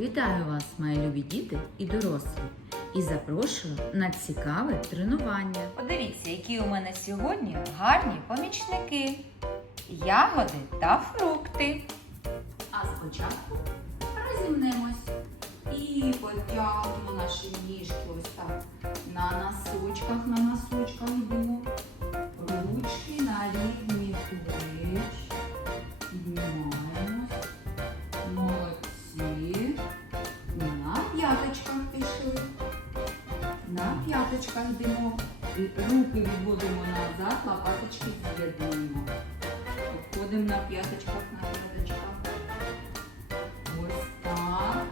Вітаю вас, мої любі діти і дорослі, і запрошую на цікаве тренування. Подивіться, які у мене сьогодні гарні помічники. Ягоди та фрукти. А спочатку розімнемось і потягнемо наші ніжки ось так. На носочках, на носочках йдемо. Ручки на рівні На п'яточках йдемо. Руки відводимо назад, лопаточки з'єднуємо. Обходимо на п'яточках, на п'яточках. Ось так.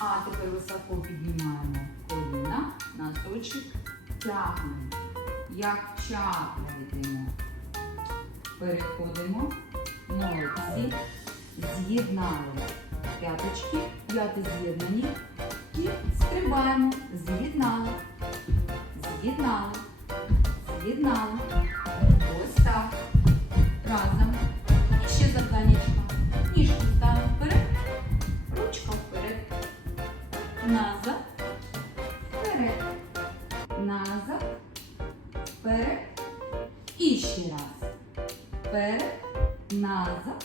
А тепер високо піднімаємо коліна, носочок тягнемо. Як чакра йдемо. Переходимо. Молодці. З'єднали п'яточки, п'яти з'єднані. І стрибаємо. З'єднали. З'єднали. З'єднали. Ось так. Разом. І ще завданнячко. Ніжку ставимо вперед. Ручка вперед. Назад. Вперед. Назад. Вперед. І ще раз. Вперед. Назад.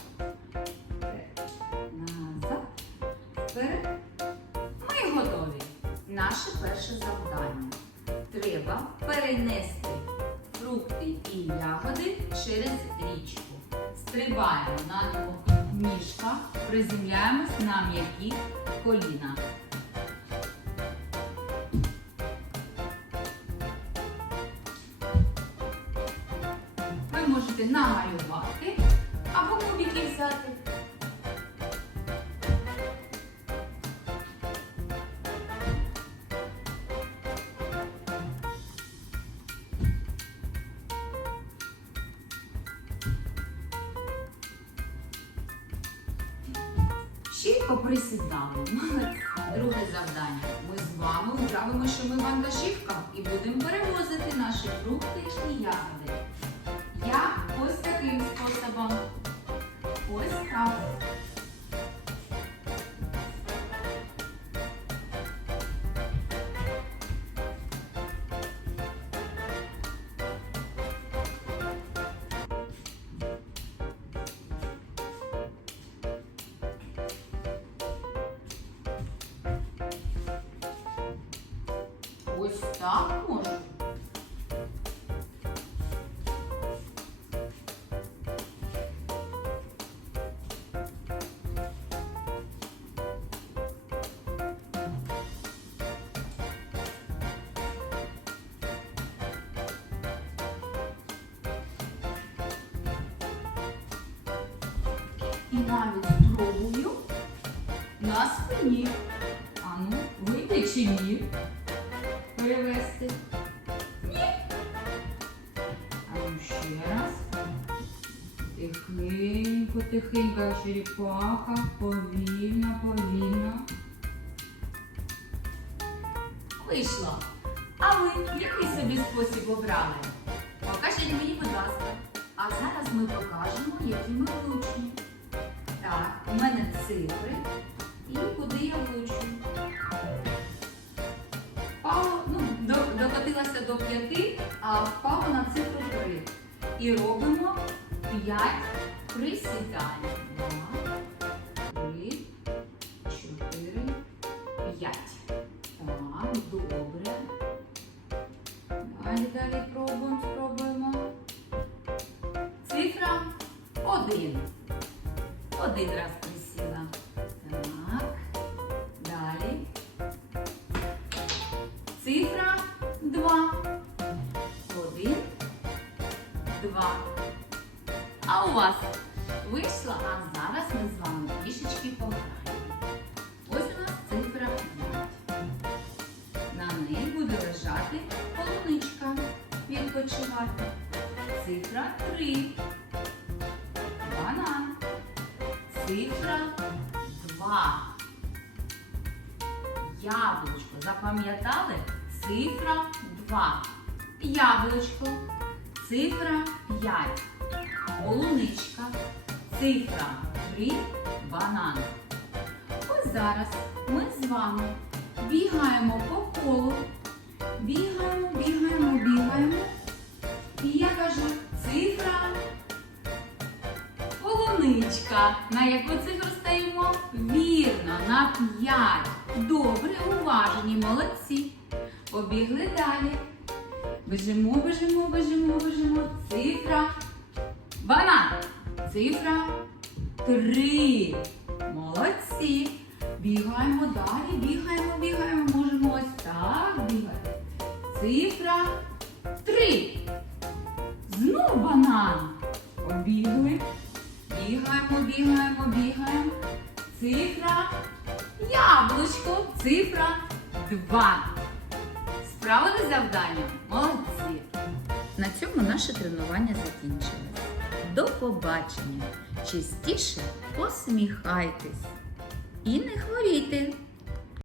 Треба перенести фрукти і ягоди через річку. Стрибаємо на двох ніжках, приземляємось на м'які коліна. Ви можете намалювати або кубики взяти. Ще й поприсідали. Друге завдання. Ми з вами уявимо, що ми вантажівка і будемо перевозити наші фрукти і ягоди. Так можна. І навіть спробую на спині. Ану, вийде чи ні? Перевести. Ні. А ну ще раз. Тихенько, тихенько, черепаха, повільно, повільно. Вийшло. А ви який собі спосіб обрали? Покажіть мені, будь ласка. А зараз ми покажемо, які ми влучні. Так, у мене цифри. І робимо 5 присідань. 2, 3, 4, 5. Так, добре. Далі, далі пробуємо, спробуємо. Цифра 1. Один раз присіла. Так. Далі. Цифра вас вийшло, а зараз ми з вами трішечки пограємо. Ось у нас цифра 5. На неї буде лежати полуничка. Відпочивати. Цифра 3. Банан. Цифра 2. Яблучко. Запам'ятали? Цифра 2. Яблучко. Цифра 5. Полуничка. Цифра 3. Банан. Ось зараз ми з вами бігаємо по колу. Бігаємо, бігаємо, бігаємо. І я кажу цифра полуничка. На яку цифру стаємо? Вірно, на 5. Добре, уважні, молодці. Побігли далі. Бежимо, бежимо, бежимо, бежимо. Цифра. Банан. Цифра три. Молодці. Бігаємо далі, бігаємо, бігаємо. Можемо ось так бігати. Цифра три. Знов банан. Побігли. Бігаємо, бігаємо, бігаємо. Цифра яблучко. Цифра два. Справили завдання? Молодці! На цьому наше тренування закінчилось. До побачення! Частіше посміхайтесь і не хворійте!